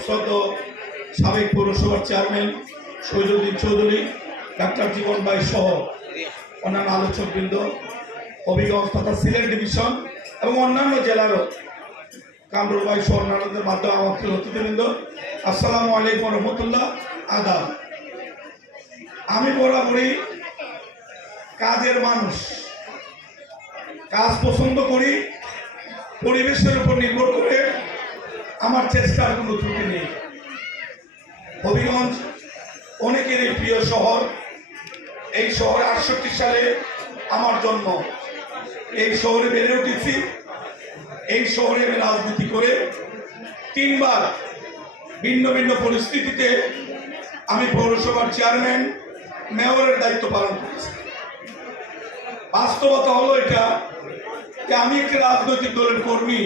পরমশ্রদ্ধ সাবেক পৌরসভার chairman Shahiduddin Chowdhury, doctor Jibon ভাই সহ অন্যান্য আলোচকবৃন্দ, হবিগঞ্জ তথা সিলেট ডিভিশন এবং অন্যান্য জেলারও কামরুল ভাই সহ অন্যান্যদের মাধ্যমে আমার অতিথিবৃন্দ, আসসালামু আলাইকুম রহমতুল্লাহ, আদাব। আমি বরাবরই কাজের মানুষ। কাজ পছন্দ করি, পরিবেশের উপর নির্ভর আমার চেষ্টার কোনো ত্রুটি নেই। হবিগঞ্জ অনেকেরই প্রিয় শহর। এই শহরে আটষট্টি সালে আমার জন্ম। এই শহরে বেড়ে উঠেছি। এই শহরে আমি রাজনীতি করে তিনবার ভিন্ন ভিন্ন পরিস্থিতিতে আমি পৌরসভার চেয়ারম্যান, মেয়রের দায়িত্ব পালন করেছি। বাস্তবতা হলো এটা যে আমি একটি রাজনৈতিক দলের কর্মী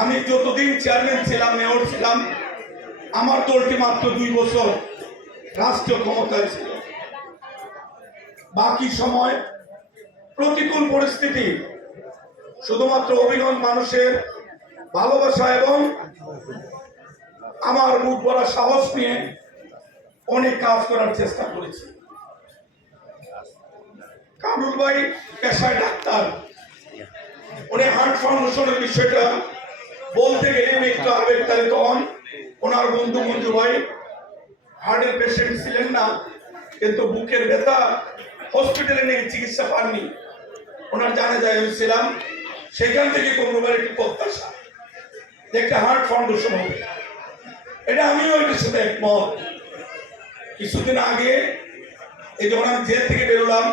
আমি যতদিন চেয়ারম্যান ছিলাম, মেয়র ছিলাম, আমার দলটি মাত্র দুই বছর রাষ্ট্রীয় ক্ষমতায় ছিল। বাকি সময় প্রতিকূল পরিস্থিতি, শুধুমাত্র অভিগঞ্জ মানুষের ভালোবাসা এবং আমার মুখ ভরা সাহস নিয়ে অনেক কাজ করার চেষ্টা করেছি। কামরুল ভাই পেশায় ডাক্তার। উনি হার্ট ফাউন্ডেশনের বিষয়টা বলতে গেলে উনি একটু আবেগতাড়িত হন। ওনার বন্ধু মঞ্জু ভাই হার্টের পেশেন্ট ছিলেন না, কিন্তু বুকের ব্যথা হসপিটালে নিয়ে চিকিৎসা পাননি। ওনার জানা যায় হয়েছিলাম সেখান থেকে কমরুবার একটি প্রত্যাশা। একটা হার্ট ফাউন্ডেশন হবে। এটা আমিও এটার সাথে একমত। কিছুদিন আগে এই যখন আমি জেল থেকে বেরোলাম,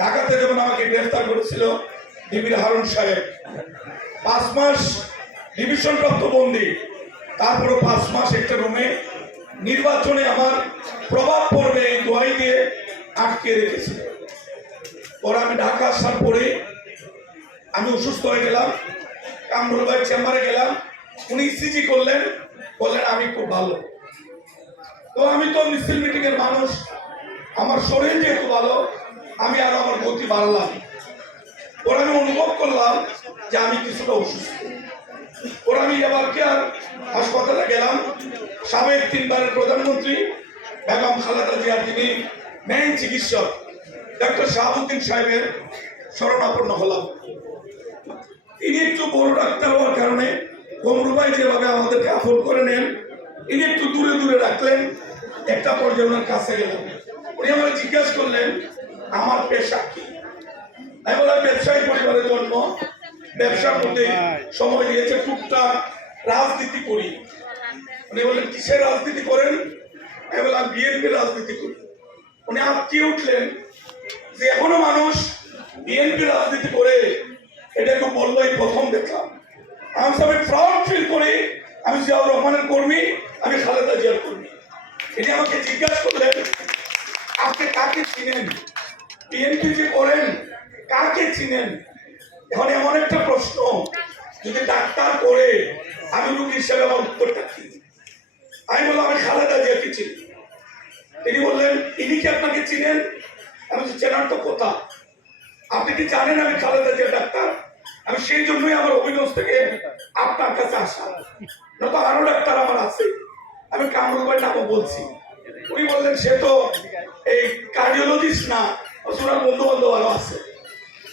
ঢাকাতে যখন আমাকে গ্রেফতার করেছিল, ডিবির হারুন সাহেব, পাঁচ মাস ডিভিশন প্রাপ্ত বন্দি। তারপরে পাঁচ মাস একটা রুমে। নির্বাচনে আমার প্রভাব পড়বে এই দোয়াই দিয়ে আটকে রেখেছিল পরে আমি ঢাকা আসার পরে আমি অসুস্থ হয়ে গেলাম, কামরুল চেম্বারে গেলাম। উনি ইসিজি করলেন, বললেন, আমি খুব ভালো। তো আমি তো মিছিল মিটিং এর মানুষ। আমার শরীর যেহেতু ভালো, আমি আর আমার গতি বাড়লাম। ওরা আমি অনুভব করলাম যে আমি কিছুটা অসুস্থ। ওরা আমি এবার কে আর হাসপাতালে গেলাম? সাবেক তিনবারের প্রধানমন্ত্রী বেগম খালেদা জিয়ার যিনি মেইন চিকিৎসক ডক্টর শাহাবুদ্দিন সাহেবের শরণাপন্ন হলাম। তিনি একটু বড় ডাক্তার হওয়ার কারণে কমরুবাই যেভাবে আমাদেরকে আফল করে নেন, ইনি একটু দূরে দূরে রাখলেন, একটা পর্যায়ে ওনার কাছে গেলাম উনি আমাকে জিজ্ঞাসা করলেন, আমার পেশা কি? আমি বললাম, ব্যবসায়ী পরিবারের জন্ম। ব্যবসার মধ্যে সময় দিয়েছে টুকটাক রাজনীতি করি। উনি বললেন কিসের রাজনীতি করেন? আমি বললাম বিএনপির রাজনীতি করি। উনি আটকে উঠলেন যে এখনও মানুষ বিএনপি রাজনীতি করে এটাকে বললোই প্রথম দেখলাম। আমি সবাই প্রাউড ফিল করি আমি জিয়াউর রহমানের কর্মী আমি খালেদা জিয়ার কর্মী। তিনি আমাকে জিজ্ঞাসা করলেন আপনি কাকে চিনেন? বিএনপি যে করেন কাকে চিনেন? এখন এমন একটা প্রশ্ন যদি ডাক্তার করে আমি রুগী হিসেবে আমার উত্তরটা কি? আমি বললাম আমি খালেদা জিয়াকে চিনি। তিনি বললেন ইনি কি আপনাকে চিনেন? আমি বলছি, চেনার তো কথা। আপনি কি জানেন আমি খালেদা জিয়া ডাক্তার? আমি সেই জন্যই আমার অভিনয় থেকে আপনার কাছে আসা। নয়তো আরও ডাক্তার আমার আছে। আমি কামরুল ভাই নামও বলছি। উনি বললেন সে তো এই কার্ডিওলজিস্ট না ওনার বন্ধু বান্ধব আরও আছে।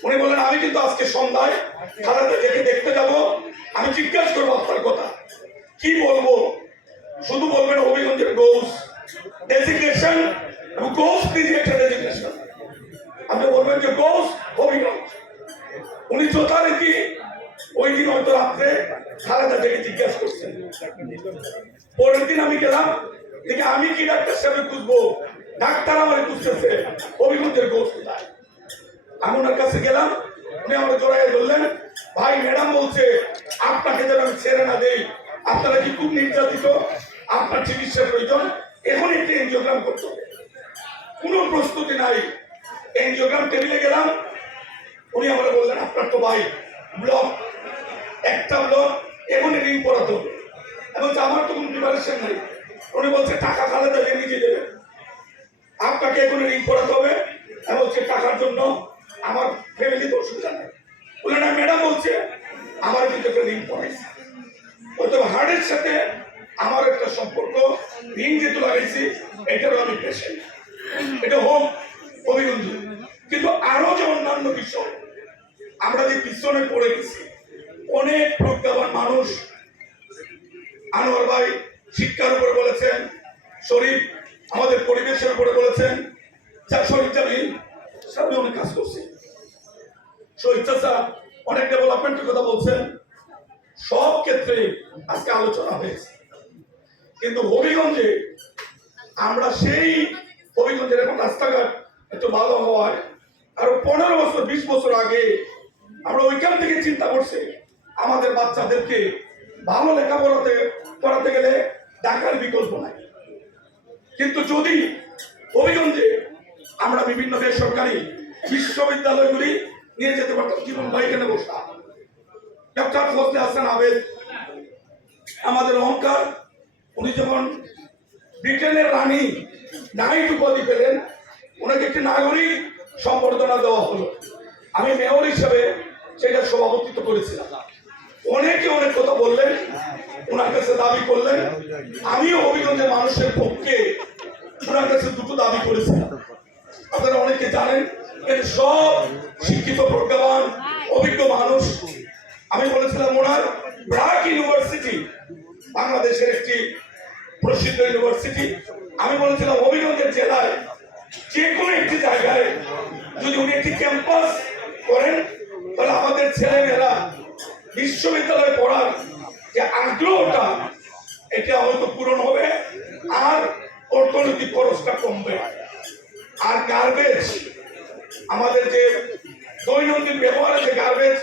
উনি বললেন, আমি কিন্তু আজকে সন্ধ্যায় খালেদা জিয়াকে দেখতে যাব। আমি জিজ্ঞাসা করব আপনার কথা। কি বলব? শুধু বলবেন হবিগঞ্জের গোস ডেজিগনেশন এবং গোস নিজে ডেজিগনেশন আপনি বলবেন যে গোস হবিগঞ্জ। উনি যথারীতি ওই দিন হয়তো রাত্রে খালেদা থেকে জিজ্ঞাসা করছেন। পরের দিন আমি গেলাম, দেখি আমি কি ডাক্তার সাহেব খুঁজবো? ডাক্তার আমার খুঁজতেছে গোস কোথায়? আমি ওনার কাছে গেলাম, উনি আমার জোড়ায় বললেন, ভাই ম্যাডাম বলছে, আপনাকে যেন আমি ছেড়ে না দেই। আপনারা কি খুব নির্যাতিত? আপনার চিকিৎসার প্রয়োজন। এখন একটি এনজিওগ্রাম করতে কোনো প্রস্তুতি নাই। এনজিওগ্রাম টেবিলে গেলাম। উনি আমার বললেন, আপনার তো ভাই ব্লক একটা ব্লক এখনই রিং পড়াতে এবং আমার তো কোনো প্রিপারেশন নাই। উনি বলছে, টাকা খালেদা নিজে দেবেন। আপনাকে এখন রিং পড়াতে হবে। এবং হচ্ছে টাকার জন্য আমার ফ্যামিলিতে অসুবিধা নেই। বলে না ম্যাডাম বলছে, আমার কিন্তু একটা রিং পড়াইছে অথবা হার্টের সাথে আমার একটা সম্পর্ক রিং যেহেতু লাগাইছি, এটারও আমি পেশেন্ট এটা হোক অভিগঞ্জ কিন্তু আরও যে অন্যান্য বিষয়, আমরা যে পিছনে পড়ে গেছি, অনেক প্রজ্ঞাবান মানুষ, আনোয়ার ভাই শিক্ষার উপরে বলেছেন, শরীফ আমাদের পরিবেশের উপরে বলেছেন, যা শরীফ জামিন সামনে অনেক কাজ করছে। শহীদ চাচা অনেক ডেভেলপমেন্টের কথা বলছেন। সব ক্ষেত্রে আজকে আলোচনা হয়েছে। কিন্তু হবিগঞ্জে আমরা সেই হবিগঞ্জের এখন রাস্তাঘাট একটু ভালো হওয়ায় আরও পনেরো বছর, বিশ বছর আগে আমরা ওইখান থেকে চিন্তা করছি আমাদের বাচ্চাদেরকে ভালো লেখাপড়াতে, পড়াতে গেলে ঢাকার বিকল্প নাই। কিন্তু যদি হবিগঞ্জে আমরা বিভিন্ন বেসরকারি বিশ্ববিদ্যালয়গুলি নিয়ে যেতে পারতাম জীবন ভাই এখানে বসতাম ডক্টর ফজলে হাসান আবেদ, আমাদের অহংকার, উনি যখন ব্রিটেনের রানী নাইট উপাধি পেলেন, ওনাকে একটি নাগরিক সম্বর্ধনা দেওয়া হলো। আমি মেয়র হিসেবে সেটা সভাপতিত্ব করেছিলাম। অনেকে অনেক কথা বললেন, ওনার কাছে দাবি করলেন। আমিও অভিগঞ্জের মানুষের পক্ষে ওনার কাছে দুটো দাবি করেছিলাম। একটি প্রসিদ্ধ ইউনিভার্সিটি, আমি বলেছিলাম হবিগঞ্জের জেলায় যে কোনো একটি জায়গায় যদি উনি একটি ক্যাম্পাস করেন, তাহলে আমাদের ছেলেমেয়েরা বিশ্ববিদ্যালয়ে পড়ার যে আগ্রহটা, এটা হয়তো পূরণ হবে আর অর্থনৈতিক খরচটা কমবে। আর গার্বেজ আমাদের যে দৈনন্দিন ব্যবহারে যে গার্বেজ